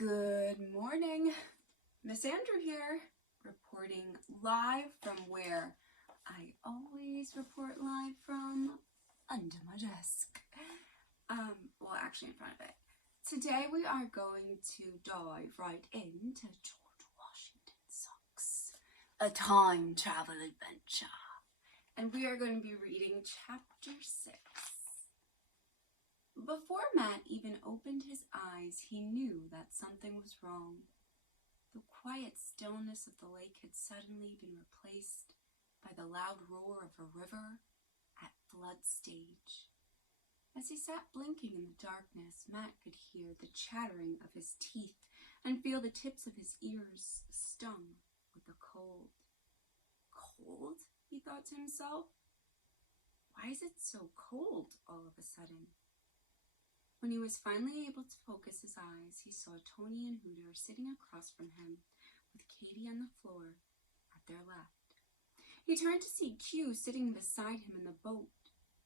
Good morning, Miss Andrew here, reporting live from where I always report live from, under my desk. Well, actually in front of it. Today we are going to dive right into George Washington Sucks, a time travel adventure. And we are going to be reading chapter 6. Before Matt even opened his eyes, he knew that something was wrong. The quiet stillness of the lake had suddenly been replaced by the loud roar of a river at flood stage. As he sat blinking in the darkness, Matt could hear the chattering of his teeth and feel the tips of his ears stung with the cold. Cold? He thought to himself. Why is it so cold all of a sudden? When he was finally able to focus his eyes, he saw Tony and Hooter sitting across from him, with Katie on the floor at their left. He turned to see Q sitting beside him in the boat.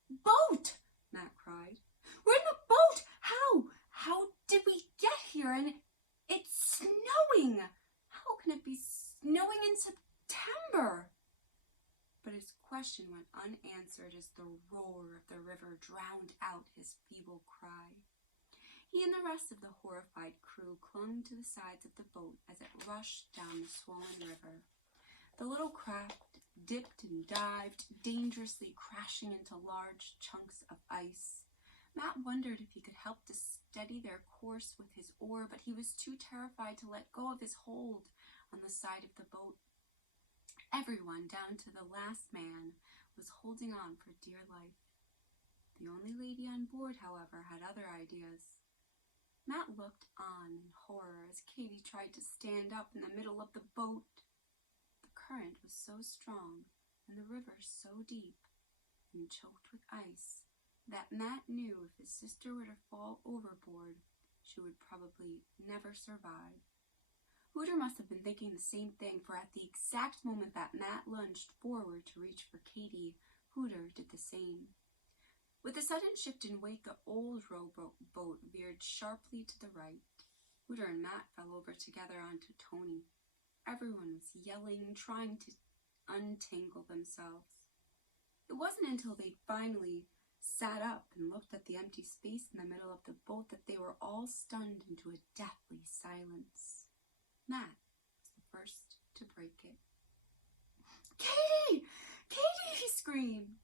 "Boat!" Matt cried. "We're in the boat! How did we get here? And it's snowing! How can it be snowing in September?" But his question went unanswered as the roar of the river drowned out his feeble cry. He and the rest of the horrified crew clung to the sides of the boat as it rushed down the swollen river. The little craft dipped and dived, dangerously crashing into large chunks of ice. Matt wondered if he could help to steady their course with his oar, but he was too terrified to let go of his hold on the side of the boat. Everyone, down to the last man, was holding on for dear life. The only lady on board, however, had other ideas. Matt looked on in horror as Katie tried to stand up in the middle of the boat. The current was so strong and the river so deep and choked with ice that Matt knew if his sister were to fall overboard, she would probably never survive. Hooter must have been thinking the same thing, for at the exact moment that Matt lunged forward to reach for Katie, Hooter did the same. With a sudden shift in weight, the old rowboat veered sharply to the right. Hooter and Matt fell over together onto Tony. Everyone was yelling, trying to untangle themselves. It wasn't until they finally sat up and looked at the empty space in the middle of the boat that they were all stunned into a deathly silence. Matt was the first to break it. "Katie! Katie!" he screamed,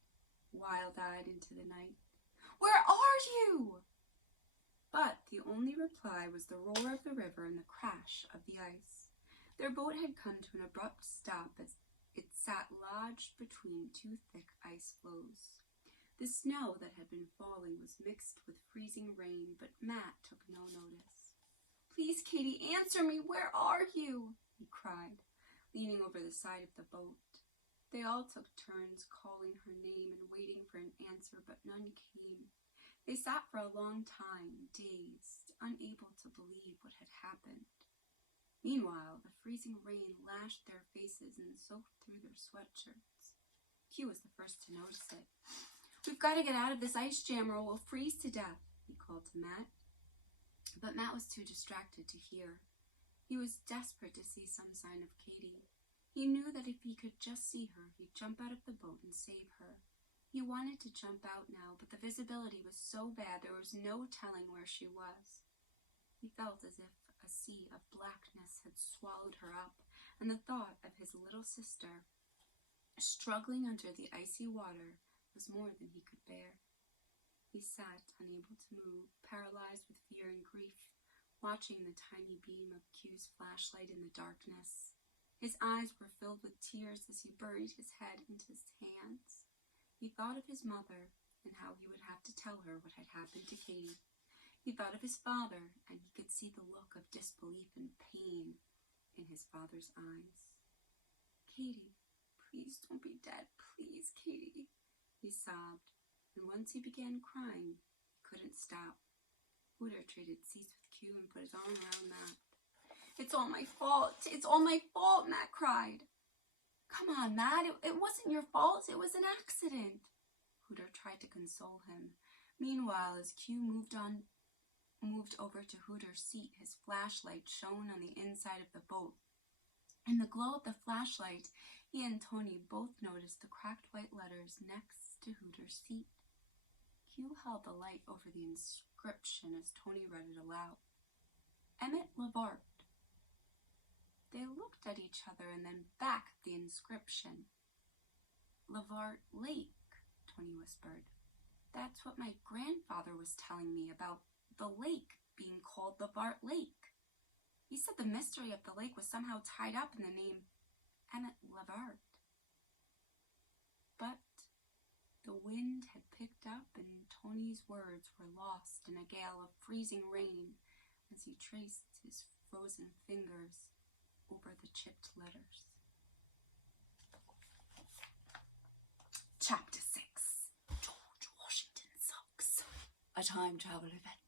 wild-eyed into the night. "Where are you?" But the only reply was the roar of the river and the crash of the ice. Their boat had come to an abrupt stop as it sat lodged between two thick ice floes. The snow that had been falling was mixed with freezing rain, but Matt took no notice. "Please, Katie, answer me. Where are you?" he cried, leaning over the side of the boat. They all took turns calling her name and waiting for an answer, but none came. They sat for a long time, dazed, unable to believe what had happened. Meanwhile, the freezing rain lashed their faces and soaked through their sweatshirts. Q was the first to notice it. "We've got to get out of this ice jam or we'll freeze to death," he called to Matt. But Matt was too distracted to hear. He was desperate to see some sign of Katie. He knew that if he could just see her, he'd jump out of the boat and save her. He wanted to jump out now, but the visibility was so bad there was no telling where she was. He felt as if a sea of blackness had swallowed her up, and the thought of his little sister struggling under the icy water was more than he could bear. He sat, unable to move, paralyzed with fear and grief, watching the tiny beam of Q's flashlight in the darkness. His eyes were filled with tears as he buried his head into his hands. He thought of his mother and how he would have to tell her what had happened to Katie. He thought of his father, and he could see the look of disbelief and pain in his father's eyes. "Katie, please don't be dead. Please, Katie," he sobbed. And once he began crying, he couldn't stop. Hooter traded seats with Q and put his arm around Matt. "It's all my fault. It's all my fault," Matt cried. "Come on, Matt. It wasn't your fault. It was an accident." Hooter tried to console him. Meanwhile, as Q moved on moved over to Hooter's seat, his flashlight shone on the inside of the boat. In the glow of the flashlight, he and Tony both noticed the cracked white letters next to Hooter's seat. Q held the light over the inscription as Tony read it aloud. Emmett Lavart. They looked at each other and then back at the inscription. Lavart Lake, Tony whispered. That's what my grandfather was telling me about the lake being called Lavart Lake. He said the mystery of the lake was somehow tied up in the name Emmett Lavart. But the wind had picked up and Tony's words were lost in a gale of freezing rain as he traced his frozen fingers over the chipped letters. Chapter 6. George Washington Sucks. A time travel event.